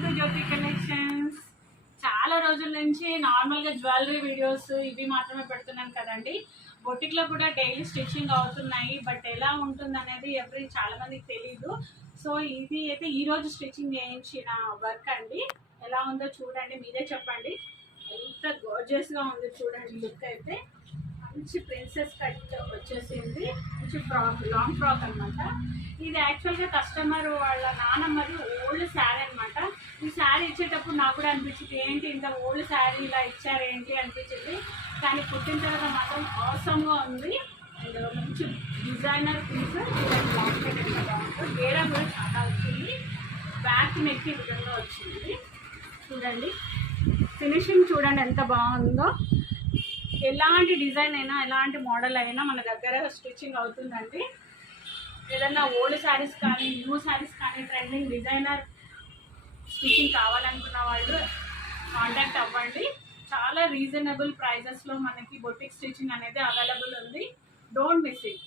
Welcome to Jyothi collections. చాలా రోజుల నుంచి నార్మల్గా జ్యువెలరీ వీడియోస్ ఇవి మాత్రమే పెడుతున్నాను కదండి. బొటిక్లో కూడా డైలీ స్టిచ్చింగ్ అవుతున్నాయి, బట్ ఎలా ఉంటుంది అనేది చాలా మందికి తెలీదు. సో ఇది అయితే ఈరోజు స్టిచ్చింగ్ చేయించిన వర్క్ అండి. ఎలా ఉందో చూడండి, మీరే చెప్పండి. ఎంత గోర్జియస్గా ఉంది చూడండి. లుక్ అయితే మంచి ప్రిన్సెస్ కట్ వచ్చేసింది, మంచి ఫ్రాక్, లాంగ్ ఫ్రాక్ అనమాట. ఇది యాక్చువల్గా కస్టమర్ వాళ్ళ నాన్నమ్మది ఓల్డ్ శారీ అనమాట. ఈ శారీ ఇచ్చేటప్పుడు నాకు కూడా అనిపించింది, ఏంటి ఇంత ఓల్డ్ శారీ ఇలా ఇచ్చారు ఏంటి అనిపించింది. కానీ పుట్టిన తర్వాత మాత్రం అవసరంగా ఉంది. అండ్ మంచి డిజైనర్ పీస్, లాంగ్ నెక్ ఎంత బాగుంటుంది. గేరా కూడా చాలా వచ్చింది. బ్యాక్ నెక్ ఈ విధంగా వచ్చింది చూడండి. ఫినిషింగ్ చూడండి ఎంత బాగుందో. ఎలాంటి డిజైన్ అయినా ఎలాంటి మోడల్ అయినా మన దగ్గర స్టిచ్చింగ్ అవుతుందండి. ఏదన్నా ఓల్డ్ శారీస్ కానీ న్యూ శారీస్ కానీ ట్రెండింగ్ డిజైనర్ స్టిచ్చింగ్ కావాలనుకున్న వాళ్ళు కాంటాక్ట్ అవ్వండి. చాలా రీజనబుల్ ప్రైజెస్లో మనకి బొటిక్ స్టిచ్చింగ్ అనేది అవైలబుల్ ఉంది. Don't miss it.